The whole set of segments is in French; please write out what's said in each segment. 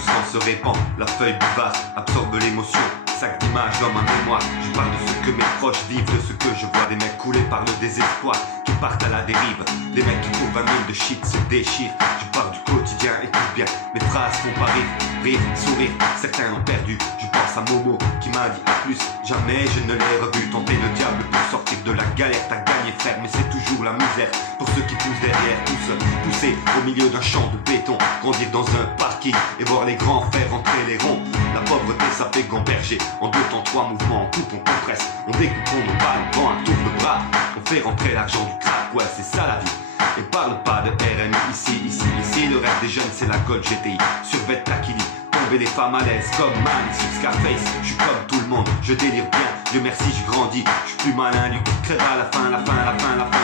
sang se répand, la feuille vivace absorbe l'émotion. Sac d'images dans ma mémoire. Je parle de ce que mes proches vivent, de ce que je vois. Des mecs coulés par le désespoir, qui partent à la dérive. Des mecs qui trouvent 20 000 de shit se déchirent. Je parle du quotidien, écoute bien. Mes phrases font pas rire, rire, sourire. Certains l'ont perdu. Je pense à Momo qui m'a dit à plus. Jamais je ne l'ai revu tenter le diable pour sortir de la galère. T'as gagné frère, mais c'est toujours la misère. Pour ceux qui poussent derrière, tous pousser au milieu d'un champ de béton. Grandir dans un parking et voir les grands faire rentrer les ronds. La pauvreté ça fait gamberger. En 2 temps 3 mouvements, on coupe, on compresse. On découpe, on emballe, on vend un tour de bras. On fait rentrer l'argent du crack, ouais c'est ça la vie. Et parle pas de RMI ici. Le rêve des jeunes c'est la Gold GTI. Survêt Takili, tomber les femmes à l'aise comme Man sur Scarface. Je suis comme tout le monde, je délire bien. Dieu merci j'ai grandi, je suis plus malin. Lui qui créera la fin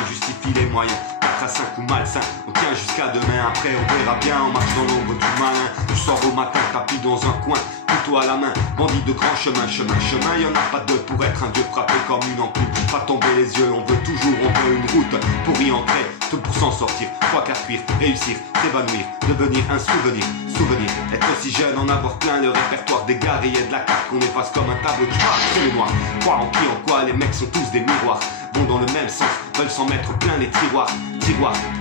justifie les moyens. 4 à 5 ou malsain, on tient jusqu'à demain. Après on verra bien, on marche dans l'ombre du malin. Je sors au matin, tapis dans un coin, couteau à la main, bandit de grand chemin. Y'en a pas deux pour être un dieu frappé comme une enclume. Pas tomber les yeux, on veut toujours, on veut une route pour y entrer, tout pour s'en sortir. 3 quarts cuire, réussir, s'évanouir, devenir un souvenir. Être aussi jeune, en avoir plein le répertoire des guerriers de la carte qu'on efface comme un tableau de charte. C'est mémoire, croire en qui, en quoi, les mecs sont tous des miroirs. Vont dans le même sens, veulent s'en mettre plein les tiroirs.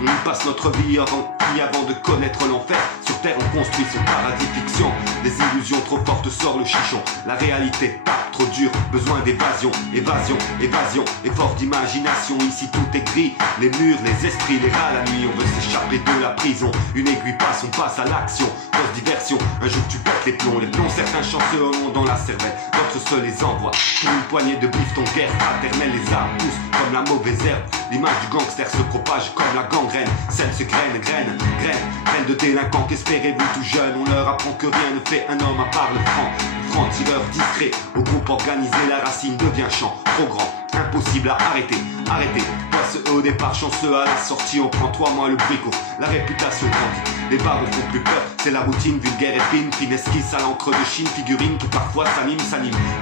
On y passe notre vie avant de connaître l'enfer. Sur terre on construit son paradis fiction. Des illusions trop fortes sort le chichon. La réalité tape trop dur, besoin d'évasion. Effort d'imagination, ici tout est gris. Les murs, les esprits, les rats la nuit. On veut s'échapper de la prison. Une aiguille passe, on passe à l'action. Fausse diversion, un jour tu pètes les plombs. Certains chanceux ont dans la cervelle, d'autres se les envoient. Pour une poignée de bif, ton guerre fraternelle, les armes poussent comme la mauvaise herbe. L'image du gangster se propage comme la gangrène. Celle se graine de délinquants qu'espérez-vous tout jeune. On leur apprend que rien ne fait un homme à part le franc-tireur discret. Au groupe organisé, la racine devient champ. Trop grand, impossible à arrêter. Toi au départ chanceux, à la sortie on prend 3 mois le bricot. La réputation grandit, les barres ne font plus peur. C'est la routine vulgaire et fine esquisse à l'encre de Chine. Figurine qui parfois s'anime,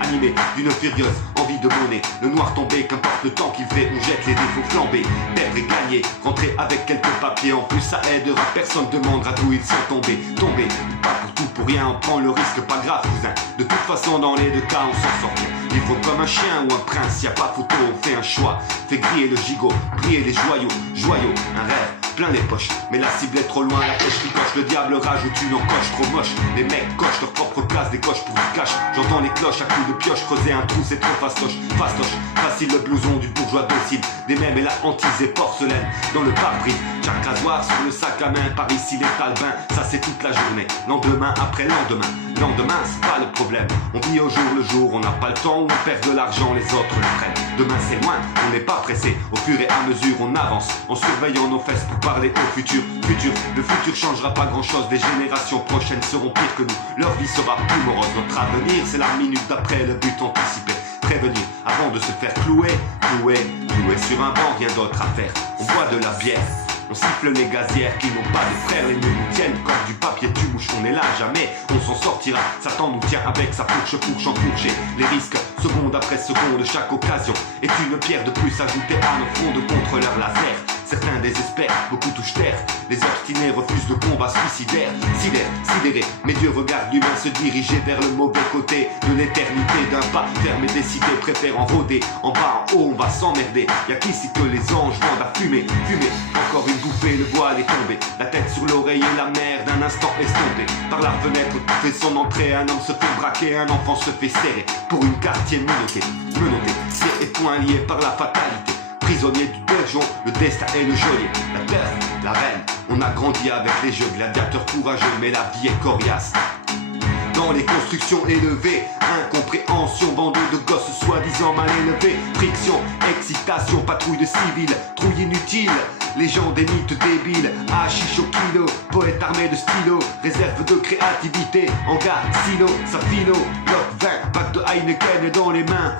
animé d'une furieuse envie de monnaie. Le noir tombé, qu'importe le temps qu'il fait, on jette les défauts flambés. Perdre et gagner, rentrer avec quelques papiers. En plus ça aidera, personne demandera d'où ils sont tombés. Pas pour tout, pour rien, on prend le risque, pas grave cousin. De toute façon dans les 2 cas on s'en sort bien. Vivre comme un chien ou un prince, y a pas photo, on fait un choix. Fait griller le gigot, briller les joyaux, un rêve plein les poches. Mais la cible est trop loin, la pêche qui coche. Le diable rajoute une encoche trop moche. Les mecs cochent leur propre place, des coches pour du cash. J'entends les cloches à coups de pioche. Creuser un trou c'est trop fastoche. Facile le blouson du bourgeois docile. Des mêmes et la hantise et porcelaine dans le pare-brise. Chaque rasoir sur le sac à main. Par ici les talbins, ça c'est toute la journée. Lendemain après lendemain c'est pas le problème. On vit au jour le jour, on n'a pas le temps. On perd de l'argent, les autres le prennent. Demain c'est loin, on n'est pas pressé. Au fur et à mesure on avance, en surveillant nos fesses pour parler au futur. Le futur changera pas grand chose. Les générations prochaines seront pires que nous. Leur vie sera plus morose. Notre avenir c'est la minute d'après, le but anticipé. Prévenir avant de se faire clouer sur un banc, rien d'autre à faire. On boit de la bière, on siffle les gazières qui n'ont pas de frères. Les murs nous tiennent comme du papier tu mouche. On est là jamais, on s'en sortira. Satan nous tient avec sa fourche enfourchée. Les risques, seconde après seconde, chaque occasion est une pierre de plus ajoutée à nos frondes contre leur laser. Certains désespèrent, beaucoup touchent terre. Les obstinés refusent le combat suicidaire. Sidérés, mes dieux regardent l'humain se diriger vers le mauvais côté de l'éternité. D'un pas ferme et décidé, préférant rôder. En bas, en haut, on va s'emmerder. Y'a qu'ici que les anges vendent à fumer. Encore une bouffée, le voile est tombé. La tête sur l'oreille et la mer d'un instant estompée. Par la fenêtre, fait son entrée. Un homme se fait braquer, un enfant se fait serrer. Pour une quartier menotté, pieds et poings liés par la fatalité. Prisonnier du donjon, le destin est le geôlier. La peur, la reine, on a grandi avec les jeux. Gladiateurs courageux, mais la vie est coriace. Dans les constructions élevées, incompréhension, bandeau de gosses soi-disant mal élevés. Friction, excitation, patrouille de civils, trouille inutile. Légende des mythes débiles, hachiche au kilo, poète armé de stylo, réserve de créativité, hangar, silo, safino, bloc 20, pack de Heineken dans les mains.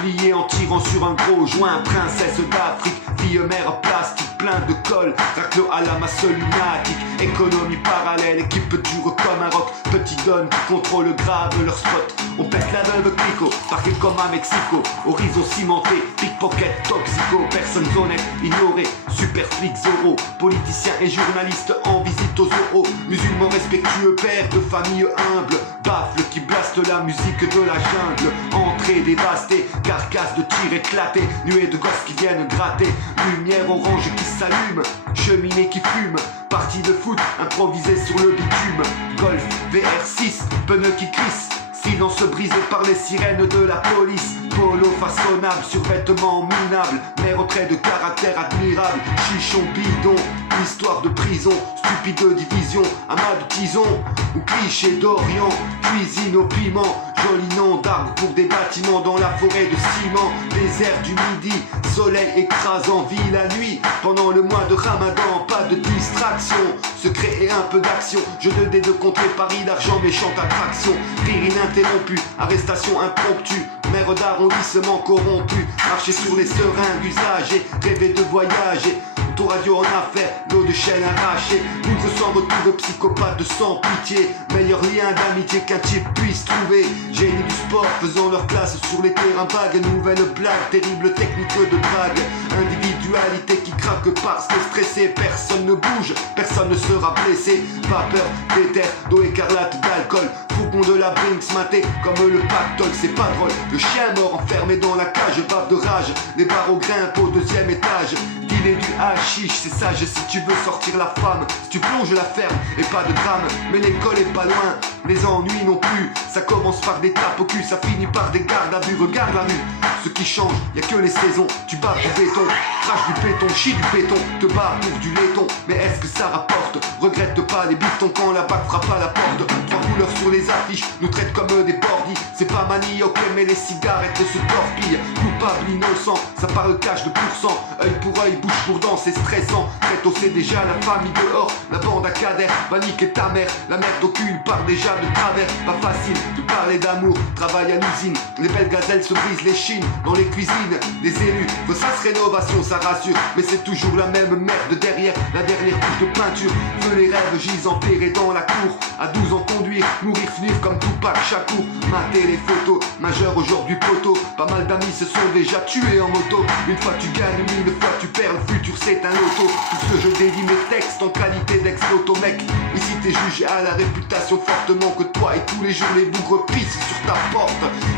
Oublié en tirant sur un gros joint, princesse d'Afrique, Vie mère plastique, plein de colle, raclo à la masse lunatique. Économie parallèle, équipe dure comme un roc. Petit donne qui contrôle grave leur spot. On pète la veuve clico, parquet comme à Mexico. Horizon cimenté, pickpocket, toxico. Personnes honnêtes, ignorées, super flics Zorro. Politiciens et journalistes en visite aux zoos. Musulmans respectueux, pères de famille humble. Baffle qui blaste la musique de la jungle. Entrée dévastée, carcasse de tir éclaté. Nuée de gosses qui viennent gratter. Lumière orange qui s'allume, cheminée qui fume. Partie de foot improvisée sur le bitume. Golf VR6, pneus qui crissent. Silence brisé par les sirènes de la police. Polo façonnable, survêtement minable. Mère au trait de caractère admirable. Chichon bidon, histoire de prison. Stupide division, amas de tison. Ou cliché d'Orient, cuisine au piment. Joli nom d'arbre pour des bâtiments dans la forêt de ciment. Désert du midi, soleil écrasant, vie la nuit. Pendant le mois de Ramadan, pas de distraction. Secret et un peu d'action. Jeu de dés de contrée, Paris d'argent, méchante attraction. Rire ininterrompu, arrestation impromptue. Mère d'arrondissement corrompu. Marcher sur les seringues usagées, rêver de voyager. Autoradio en affaires, l'eau de chêne arrachée. Poudre sans retour, psychopathe de sans pitié. Meilleur lien d'amitié qu'un type puisse trouver. Génie du sport faisant leur classe sur les terrains vagues. Nouvelle blague, terrible technique de drague. Individualité qui craque parce que stressé. Personne ne bouge, personne ne sera blessé. Vapeur, d'éther, d'eau écarlate, d'alcool. Faucon de la Brinks maté comme le pactole, c'est pas drôle. Le chien mort enfermé dans la cage, bave de rage. Les barreaux grimpent au deuxième étage. Dealer du hashish, c'est sage si tu veux sortir la femme. Si tu plonges la ferme et pas de drame. Mais l'école est pas loin, les ennuis non plus. Ça commence par des tapes au cul, ça finit par des gardes à vue. Regarde la rue, ce qui change, y a que les saisons. Tu bats du béton, crache du béton, chie du béton. Te bats pour du laiton, mais est-ce que ça rapporte? Regrette pas les bifetons quand la bague frappe à la porte. Trois couleurs sur les affiches, nous traitent comme des bordis. C'est pas manioc, mais les cigarettes se torpillent. Coupable, innocent, ça parle cash de pourcent. Œil pour œil, bouche pour dent, c'est stressant. Traite c'est déjà la famille dehors. La bande à cadère va niquer ta mère. La merde d'aucune part déjà de travers. Pas facile de parler d'amour, travail à l'usine. Les belles gazelles se brisent les chines dans les cuisines. Les élus, ça se rénovation, ça rassure. Mais c'est toujours la même merde derrière. La dernière couche de peinture. Feu les rêves gisent enterrés dans la cour. À 12 ans conduire, mourir finir comme Tupac Shakur. Mater les photos, majeur aujourd'hui poteau. Pas mal d'amis se sont déjà tués en moto. Une fois tu gagnes, mille fois tu perds. Le futur c'est un loto. Pour ce je dédie mes textes en qualité d'ex-loto mec. Ici t'es jugé à la réputation fortement que toi et tous les jours les bougres pissent sur ta porte.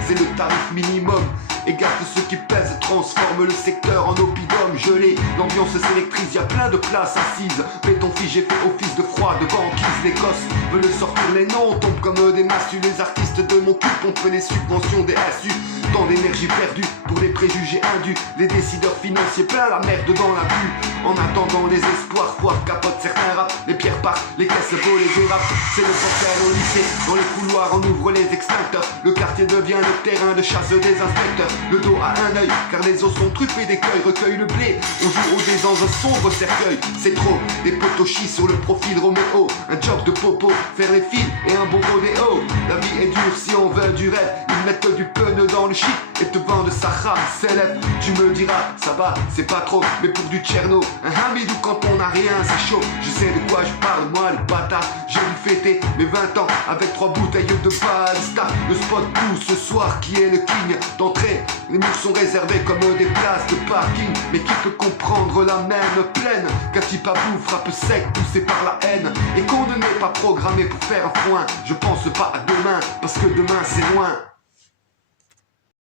C'est le tarif minimum. Égale ceux qui pèsent, transforme le secteur en oppidum gelé. L'ambiance s'électrise, y a plein de places assises. Béton figé fait office de froid, de banquise. Les gosses veulent sortir les noms, tombent comme des massues. Les artistes de mon cul pompent les subventions des SU. Tant d'énergie perdue pour les préjugés indus. Les décideurs financiers plein la merde dans la vue. En attendant les espoirs, foire capote certains rap. Les pierres partent, les caisses volent, les rap. C'est le bordel au lycée, dans les couloirs on ouvre les extincteurs. Le quartier devient le terrain de chasse des inspecteurs. Le dos à un œil, car les os sont truffés d'écueils. Recueille le blé, on joue au dés dans un sombre cercueil. C'est trop, des potos chis sur le profil Roméo. Un job de popo, faire les fils et un bon rodéo. La vie est dure si on veut du rêve. Ils mettent du pneu dans le shit et te vendent sa rame célèbre. Tu me diras, ça va, c'est pas trop. Mais pour du Tcherno, un Hamidou quand on a rien, c'est chaud. Je sais de quoi je parle, moi le bâtard. J'ai dû fêter mes 20 ans avec 3 bouteilles de Balsta. Le spot pousse ce soir qui est le king d'entrée. Les murs sont réservés comme des places de parking. Mais qui peut comprendre la même pleine qu'un type à bout frappe sec poussé par la haine. Et qu'on ne n'est pas programmé pour faire un foin. Je pense pas à demain parce que demain c'est loin.